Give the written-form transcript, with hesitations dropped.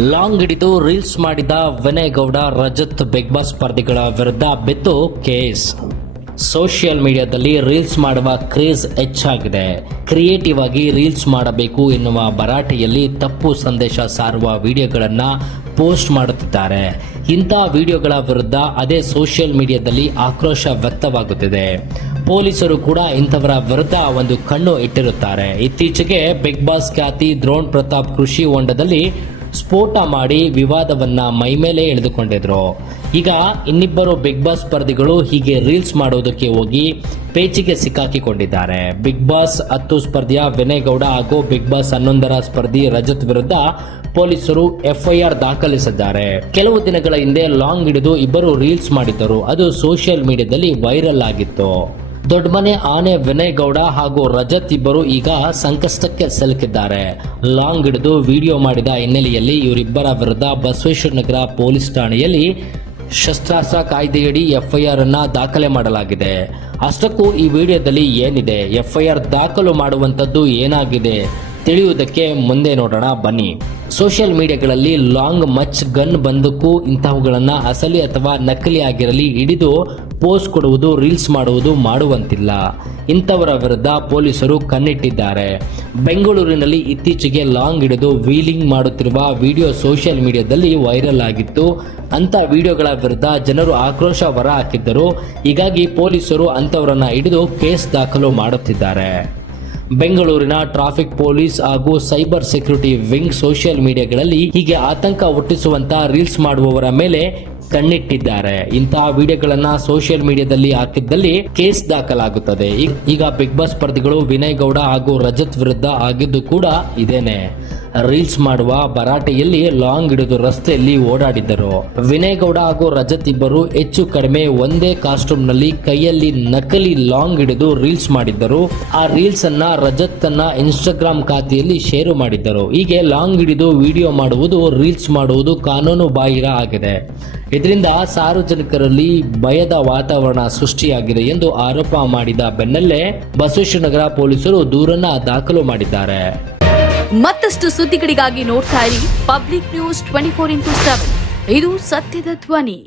Long ಹಿಡಿದು reels ಮಾಡಿದ Vinay Gowda, Rajat big boss ಸ್ಪರ್ಧಿಗಳ ವಿರುದ್ಧ ಬಿತ್ತು ಕೇಸ್. ಸೋಷಿಯಲ್ ಮೀಡಿಯಾದಲ್ಲಿ ರೀಲ್ಸ್ ಮಾಡುವ ಕ್ರೇಜ್ ಹೆಚ್ಚಾಗಿದೆ. ಕ್ರಿಯೇಟಿವ್ ಆಗಿ ರೀಲ್ಸ್ ಮಾಡಬೇಕು ಎನ್ನುವ ಭರಾಟೆಯಲ್ಲಿ ತಪ್ಪು ಸಂದೇಶ ಸಾರುವ ವಿಡಿಯೋಗಳನ್ನು ಪೋಸ್ಟ್ ಮಾಡುತ್ತಿದ್ದಾರೆ. ಇಂಥ ವಿಡಿಯೋಗಳ ವಿರುದ್ಧ ಅದೇ ಸೋಷಿಯಲ್ ಮೀಡಿಯಾದಲ್ಲಿ ಆಕ್ರೋಶ ವ್ಯಕ್ತವಾಗುತ್ತಿದೆ. ಪೊಲೀಸರು ಕೂಡ ಇಂಥವರ ವಿರುದ್ಧ ಒಂದು ಕಣ್ಣು ಇಟ್ಟಿರುತ್ತಾರೆ. ಇತ್ತೀಚೆಗೆ ಬಿಗ್ ಬಾಸ್ ಖ್ಯಾತಿ ದ್ರೋಣ್ ಪ್ರತಾಪ್ ಕೃಷಿ ಹೊಂಡದಲ್ಲಿ ಸ್ಫೋಟ ಮಾಡಿ ವಿವಾದವನ್ನ ಮೈಮೇಲೆ ಎಳೆದುಕೊಂಡಿದ್ರು. ಈಗ ಇನ್ನಿಬ್ಬರು ಬಿಗ್ ಬಾಸ್ ಸ್ಪರ್ಧಿಗಳು ಹೀಗೆ ರೀಲ್ಸ್ ಮಾಡುವುದಕ್ಕೆ ಹೋಗಿ ಪೇಚಿಗೆ ಸಿಕ್ಕಾಕಿಕೊಂಡಿದ್ದಾರೆ. ಬಿಗ್ ಬಾಸ್ 10 ಸ್ಪರ್ಧಿಯ ವಿನಯ್ ಗೌಡ ಹಾಗೂ ಬಿಗ್ ಬಾಸ್ 11ರ ಸ್ಪರ್ಧಿ ರಜತ್ ವಿರುದ್ಧ ಪೊಲೀಸರು FIR ದಾಖಲಿಸಿದ್ದಾರೆ. ಕೆಲವು ದಿನಗಳ ಹಿಂದೆ ಲಾಂಗ್ ಹಿಡಿದು ಇಬ್ಬರು ರೀಲ್ಸ್ ಮಾಡಿದ್ದರು. ಅದು ಸೋಷಿಯಲ್ ಮೀಡಿಯಾದಲ್ಲಿ ವೈರಲ್ ಆಗಿತ್ತು. ದೊಡ್ಡಮನೆ ಆನೆ ವಿನಯ್ ಗೌಡ ಹಾಗೂ ರಜತ್ ಇಬ್ಬರು ಈಗ ಸಂಕಷ್ಟಕ್ಕೆ ಸಿಲುಕಿದ್ದಾರೆ. ಲಾಂಗ್ ಹಿಡಿದು ವಿಡಿಯೋ ಮಾಡಿದ ಹಿನ್ನೆಲೆಯಲ್ಲಿ ಇವರಿಬ್ಬರ ವಿರುದ್ಧ ಬಸವೇಶ್ವರ ನಗರ ಪೊಲೀಸ್ ಠಾಣೆಯಲ್ಲಿ ಶಸ್ತ್ರಾಸ್ತ್ರ ಕಾಯ್ದೆಯಡಿ FIR ಅನ್ನ ದಾಖಲೆ ಮಾಡಲಾಗಿದೆ. ಅಷ್ಟಕ್ಕೂ ಈ ವಿಡಿಯೋದಲ್ಲಿ ಏನಿದೆ, FIR ದಾಖಲು ಮಾಡುವಂಥದ್ದು ಏನಾಗಿದೆ ತಿಳಿಯುವುದಕ್ಕೆ ಮುಂದೆ ನೋಡೋಣ ಬನ್ನಿ. ಸೋಷಿಯಲ್ ಮೀಡಿಯಾಗಳಲ್ಲಿ ಲಾಂಗ್ ಮಚ್ ಗನ್ ಬಂದೂಕು ಇಂತಹವುಗಳನ್ನು ಅಸಲಿ ಅಥವಾ ನಕಲಿ ಆಗಿರಲಿ ಹಿಡಿದು ಪೋಸ್ಟ್ ಕೊಡುವುದು, ರೀಲ್ಸ್ ಮಾಡುವಂತಿಲ್ಲ. ಇಂಥವರ ವಿರುದ್ಧ ಪೊಲೀಸರು ಕಣ್ಣಿಟ್ಟಿದ್ದಾರೆ. ಬೆಂಗಳೂರಿನಲ್ಲಿ ಇತ್ತೀಚೆಗೆ ಲಾಂಗ್ ಹಿಡಿದು ವೀಲಿಂಗ್ ಮಾಡುತ್ತಿರುವ ವಿಡಿಯೋ ಸೋಷಿಯಲ್ ಮೀಡಿಯಾದಲ್ಲಿ ವೈರಲ್ ಆಗಿತ್ತು. ಅಂಥ ವಿಡಿಯೋಗಳ ವಿರುದ್ಧ ಜನರು ಆಕ್ರೋಶ ಹೊರ ಹಾಕಿದ್ದರು. ಹೀಗಾಗಿ ಪೊಲೀಸರು ಅಂಥವರನ್ನ ಹಿಡಿದು ಕೇಸ್ ದಾಖಲು ಮಾಡುತ್ತಿದ್ದಾರೆ. ಬೆಂಗಳೂರಿನ ಟ್ರಾಫಿಕ್ ಪೊಲೀಸ್ ಹಾಗೂ ಸೈಬರ್ ಸೆಕ್ಯೂರಿಟಿ ವಿಂಗ್ ಸೋಷಿಯಲ್ ಮೀಡಿಯಾಗಳಲ್ಲಿ ಹೀಗೆ ಆತಂಕ ಹುಟ್ಟಿಸುವಂತ ರೀಲ್ಸ್ ಮಾಡುವವರ ಮೇಲೆ ಕಣ್ಣಿಟ್ಟಿದ್ದಾರೆ. ಇಂತಹ ವಿಡಿಯೋಗಳನ್ನ ಸೋಷಿಯಲ್ ಮೀಡಿಯಾದಲ್ಲಿ ಹಾಕಿದ್ದಲ್ಲಿ ಕೇಸ್ ದಾಖಲಾಗುತ್ತದೆ. ಈಗ ಬಿಗ್ ಬಾಸ್ ಸ್ಪರ್ಧಿಗಳು ವಿನಯ್ ಗೌಡ ಹಾಗೂ ರಜತ್ ವಿರುದ್ಧ ಆಗಿದ್ದು ಕೂಡ ಇದೇನೆ. ರೀಲ್ಸ್ ಮಾಡುವ ಭರಾಟೆಯಲ್ಲಿ ಲಾಂಗ್ ಹಿಡಿದು ರಸ್ತೆಯಲ್ಲಿ ಓಡಾಡಿದ್ದರು. ವಿನಯ್ ಗೌಡ ಹಾಗೂ ರಜತ್ ಇಬ್ಬರು ಹೆಚ್ಚು ಕಡಿಮೆ ಒಂದೇ ಕಾಸ್ಟ್ಯೂಮ್ ನಲ್ಲಿ ಕೈಯಲ್ಲಿ ನಕಲಿ ಲಾಂಗ್ ಹಿಡಿದು ರೀಲ್ಸ್ ಮಾಡಿದ್ದರು. ಆ ರೀಲ್ಸ್ ಅನ್ನ ರಜತ್ ತನ್ನ ಇನ್ಸ್ಟಾಗ್ರಾಮ್ ಖಾತೆಯಲ್ಲಿ ಶೇರ್ ಮಾಡಿದ್ದರು. ಹೀಗೆ ಲಾಂಗ್ ಹಿಡಿದು ವಿಡಿಯೋ ಮಾಡುವುದು, ರೀಲ್ಸ್ ಮಾಡುವುದು ಕಾನೂನು ಬಾಹಿರ ಆಗಿದೆ. ಇದರಿಂದ ಸಾರ್ವಜನಿಕರಲ್ಲಿ ಭಯದ ವಾತಾವರಣ ಸೃಷ್ಟಿಯಾಗಿದೆ ಎಂದು ಆರೋಪ ಮಾಡಿದ ಬೆನ್ನಲ್ಲೇ ಬಸವೇಶ್ವರನಗರ ಪೊಲೀಸರು ದೂರನ್ನ ದಾಖಲು ಮಾಡಿದ್ದಾರೆ. ಮತ್ತಷ್ಟು ಸುದ್ದಿಗಳಿಗಾಗಿ ನೋಡ್ತಾ ಇರಿ ಪಬ್ಲಿಕ್ ನ್ಯೂಸ್ 24x7. ಇದು ಸತ್ಯದ ಧ್ವನಿ.